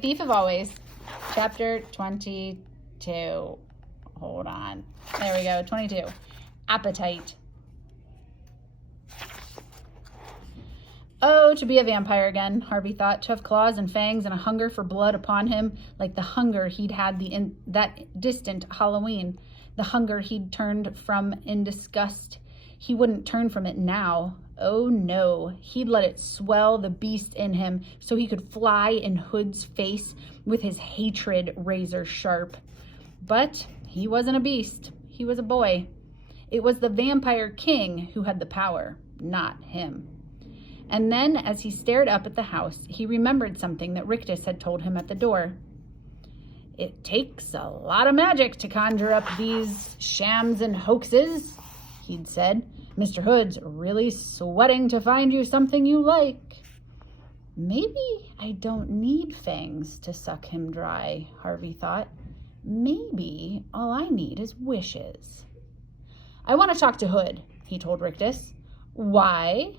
Thief of Always, chapter 22. Hold on. There we go, 22. Appetite. Oh, to be a vampire again, Harvey thought, to have claws and fangs and a hunger for blood upon him, like the hunger he'd had that distant Halloween, the hunger he'd turned from in disgust. He wouldn't turn from it now. Oh no, he'd let it swell the beast in him so he could fly in Hood's face with his hatred razor sharp. But he wasn't a beast, he was a boy. It was the vampire king who had the power, not him. And then, as he stared up at the house, he remembered something that Rictus had told him at the door. It takes a lot of magic to conjure up these shams and hoaxes, he'd said. Mr. Hood's really sweating to find you something you like. Maybe I don't need fangs to suck him dry, Harvey thought. Maybe all I need is wishes. I want to talk to Hood, he told Rictus. Why?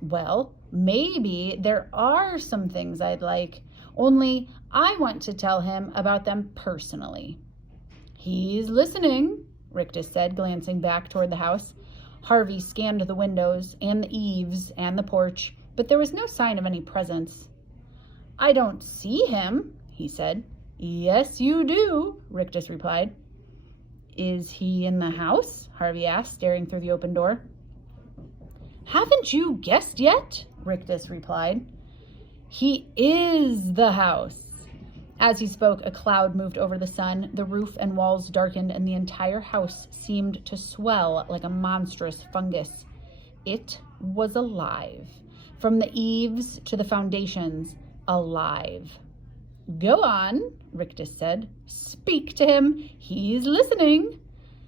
Well, maybe there are some things I'd like, only I want to tell him about them personally. He's listening, Rictus said, glancing back toward the house. Harvey scanned the windows and the eaves and the porch, but there was no sign of any presence. I don't see him, he said. Yes, you do, Rictus replied. Is he in the house? Harvey asked, staring through the open door. Haven't you guessed yet? Rictus replied. He is the house. As he spoke, a cloud moved over the sun, the roof and walls darkened, and the entire house seemed to swell like a monstrous fungus. It was alive. From the eaves to the foundations, alive. Go on, Rictus said. Speak to him. He's listening.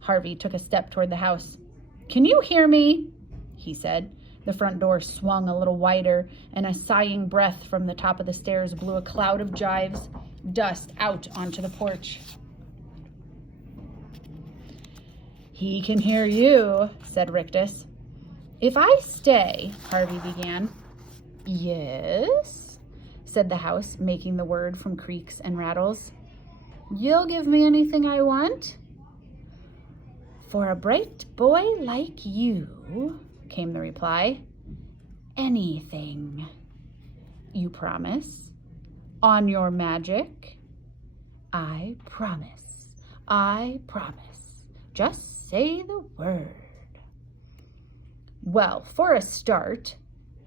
Harvey took a step toward the house. Can you hear me? He said. The front door swung a little wider, and a sighing breath from the top of the stairs blew a cloud of Jive's dust out onto the porch. He can hear you, said Rictus. If I stay, Harvey began. Yes, said the house, making the word from creaks and rattles. You'll give me anything I want? For a bright boy like you, came the reply. Anything. You promise? On your magic? I promise. I promise. Just say the word. Well, for a start,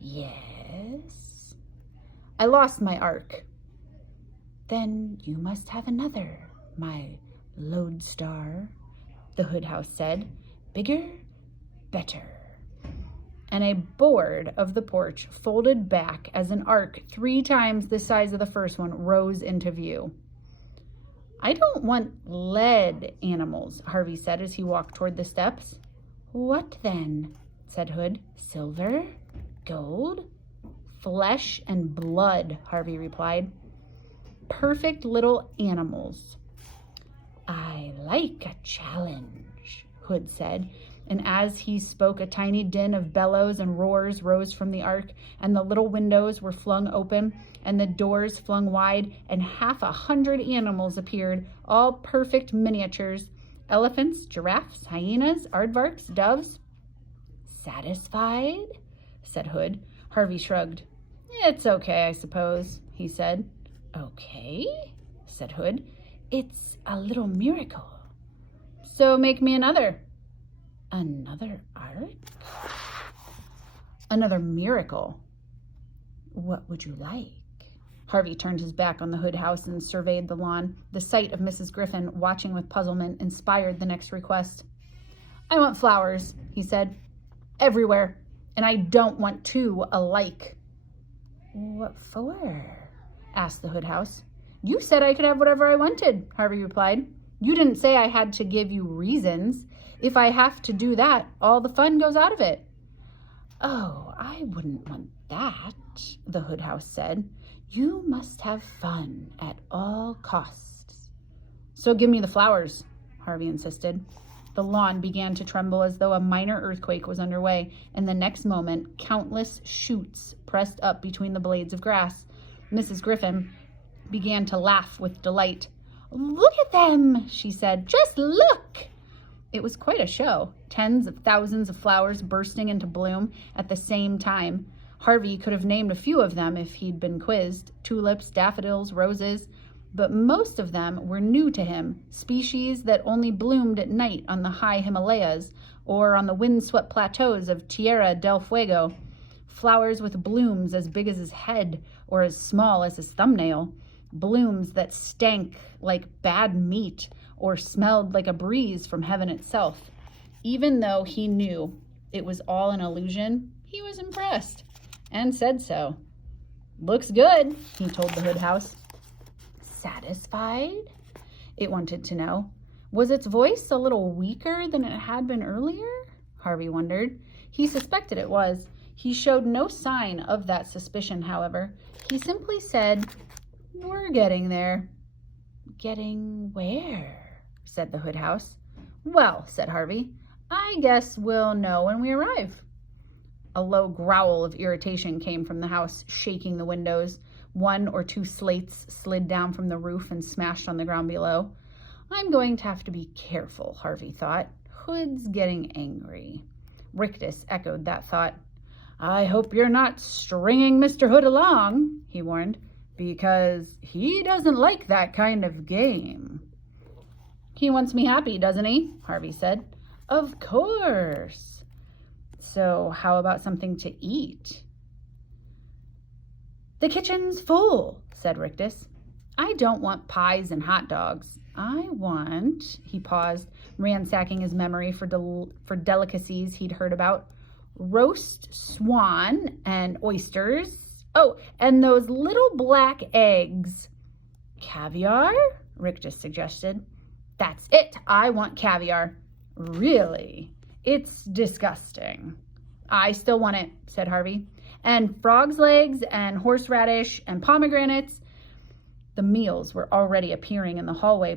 yes. I lost my arc. Then you must have another, my lodestar, the Hood house said. Bigger, better. And a board of the porch folded back as an arc 3 times the size of the first one rose into view. I don't want lead animals, Harvey said as he walked toward the steps. What then? Said Hood. Silver? Gold? Flesh and blood, Harvey replied. Perfect little animals. I like a challenge, Hood said. And as he spoke, a tiny din of bellows and roars rose from the ark, and the little windows were flung open, and the doors flung wide, and 100 animals appeared, all perfect miniatures. Elephants, giraffes, hyenas, aardvarks, doves. Satisfied? Said Hood. Harvey shrugged. It's okay, I suppose, he said. Okay, said Hood. It's a little miracle. So make me another. Another ark? Another miracle. What would you like? Harvey turned his back on the Hood house and surveyed the lawn. The sight of Mrs. Griffin watching with puzzlement inspired the next request. I want flowers, he said. Everywhere. And I don't want 2 alike. What for? Asked the Hood house. You said I could have whatever I wanted, Harvey replied. You didn't say I had to give you reasons. If I have to do that, all the fun goes out of it. Oh, I wouldn't want that, the Hood house said. You must have fun at all costs. So give me the flowers, Harvey insisted. The lawn began to tremble as though a minor earthquake was underway, and the next moment, countless shoots pressed up between the blades of grass. Mrs. Griffin began to laugh with delight. "Look at them," she said. "Just look." It was quite a show, tens of thousands of flowers bursting into bloom at the same time. Harvey could have named a few of them if he'd been quizzed: tulips, daffodils, roses. But most of them were new to him, species that only bloomed at night on the high Himalayas or on the windswept plateaus of Tierra del Fuego. Flowers with blooms as big as his head or as small as his thumbnail. Blooms that stank like bad meat or smelled like a breeze from heaven itself. Even though he knew it was all an illusion, he was impressed and said so. "Looks good," he told the Hood House. "Satisfied?" it wanted to know. Was its voice a little weaker than it had been earlier? Harvey wondered. He suspected it was. He showed no sign of that suspicion, however. He simply said, "We're getting there." "Getting where?" said the Hood House. "Well," said Harvey, "I guess we'll know when we arrive." A low growl of irritation came from the house, shaking the windows. One or two slates slid down from the roof and smashed on the ground below. "I'm going to have to be careful," Harvey thought. "Hood's getting angry." Rictus echoed that thought. "I hope you're not stringing Mr. Hood along," he warned, "because he doesn't like that kind of game." "He wants me happy, doesn't he?" Harvey said. "Of course. So how about something to eat?" "The kitchen's full," said Rictus. "I don't want pies and hot dogs. I want," he paused, ransacking his memory for delicacies he'd heard about, "roast swan and oysters. Oh, and those little black eggs." "Caviar?" Rictus suggested. "That's it. I want caviar." "Really? It's disgusting." "I still want it," said Harvey. "And frog's legs and horseradish and pomegranates." The meals were already appearing in the hallway,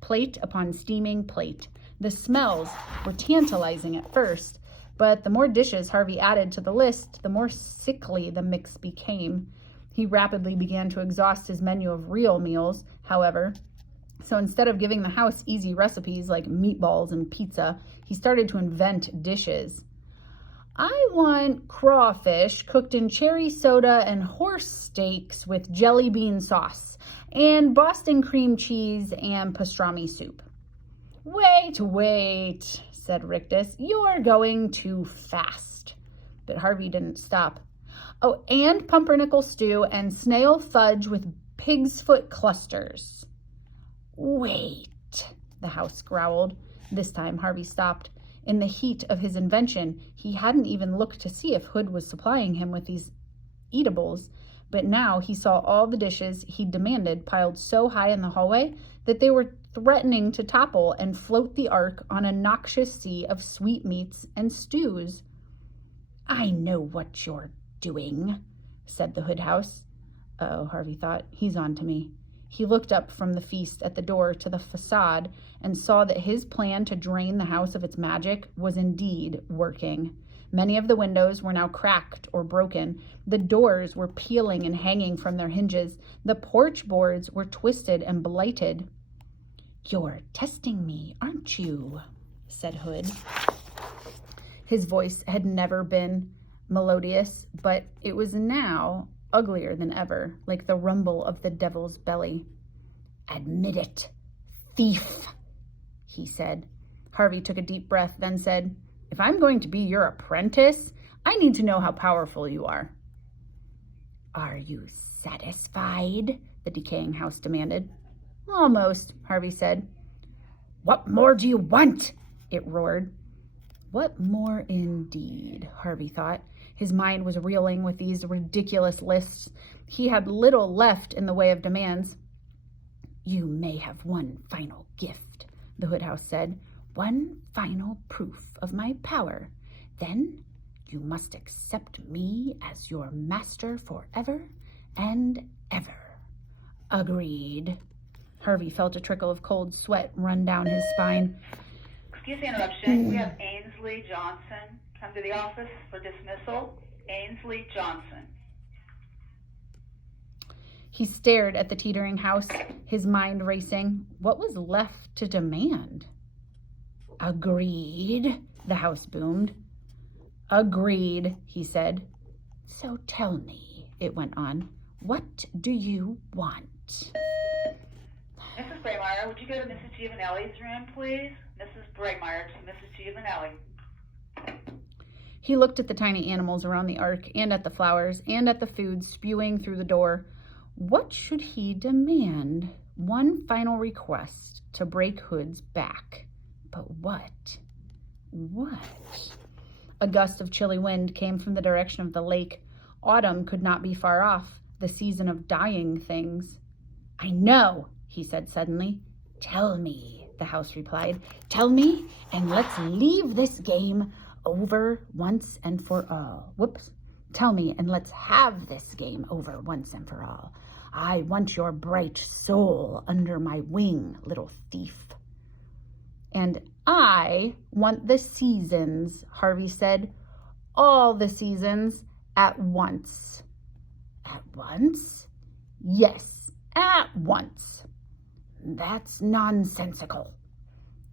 plate upon steaming plate. The smells were tantalizing at first, but the more dishes Harvey added to the list, the more sickly the mix became. He rapidly began to exhaust his menu of real meals, however. So instead of giving the house easy recipes like meatballs and pizza, he started to invent dishes. "I want crawfish cooked in cherry soda and horse steaks with jelly bean sauce, and Boston cream cheese and pastrami soup." Wait, said Rictus. "You're going too fast." But Harvey didn't stop. "Oh, and pumpernickel stew and snail fudge with pig's foot clusters." "Wait," the house growled. This time Harvey stopped. In the heat of his invention, he hadn't even looked to see if Hood was supplying him with these eatables, but now he saw all the dishes he'd demanded piled so high in the hallway that they were threatening to topple and float the ark on a noxious sea of sweetmeats and stews. "I know what you're doing," said the Hood House. "Uh-oh," Harvey thought, "he's on to me." He looked up from the feast at the door to the facade and saw that his plan to drain the house of its magic was indeed working. Many of the windows were now cracked or broken. The doors were peeling and hanging from their hinges. The porch boards were twisted and blighted. "You're testing me, aren't you?" said Hood. His voice had never been melodious, but it was now uglier than ever, like the rumble of the devil's belly. "Admit it, thief," he said. Harvey took a deep breath, then said, "If I'm going to be your apprentice, I need to know how powerful you are." "Are you satisfied?" the decaying house demanded. "Almost," Harvey said. "What more do you want?" it roared. What more indeed, Harvey thought. His mind was reeling with these ridiculous lists. He had little left in the way of demands. "You may have one final gift," the Hood House said. "One final proof of my power. Then you must accept me as your master forever and ever." "Agreed." Harvey felt a trickle of cold sweat run down his spine. Excuse the interruption. We have Ainsley Johnson come to the office for dismissal. Ainsley Johnson. He stared at the teetering house, his mind racing. What was left to demand? Agreed, the house boomed. Agreed, he said. So tell me, it went on, what do you want? Mrs. Braymeyer, would you go to Mrs. Giovanelli's room, please? Mrs. Braymeyer to Mrs. Giovanelli. He looked at the tiny animals around the ark and at the flowers and at the food spewing through the door. What should he demand? One final request to break Hood's back. But what? What? A gust of chilly wind came from the direction of the lake. Autumn could not be far off, the season of dying things. I know, he said suddenly. Tell me, the house replied. Tell me, and let's leave this game over once and for all. Whoops. Tell me, and let's have this game over once and for all. I want your bright soul under my wing, little thief. And I want the seasons, Harvey said. All the seasons at once. At once? Yes, at once. That's nonsensical.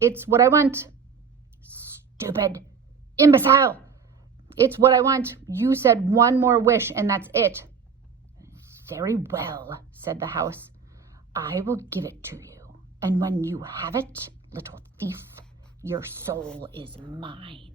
It's what I want. Stupid. Imbecile. It's what I want. You said one more wish and that's it. Very well, said the house. I will give it to you. And when you have it, little thief, your soul is mine.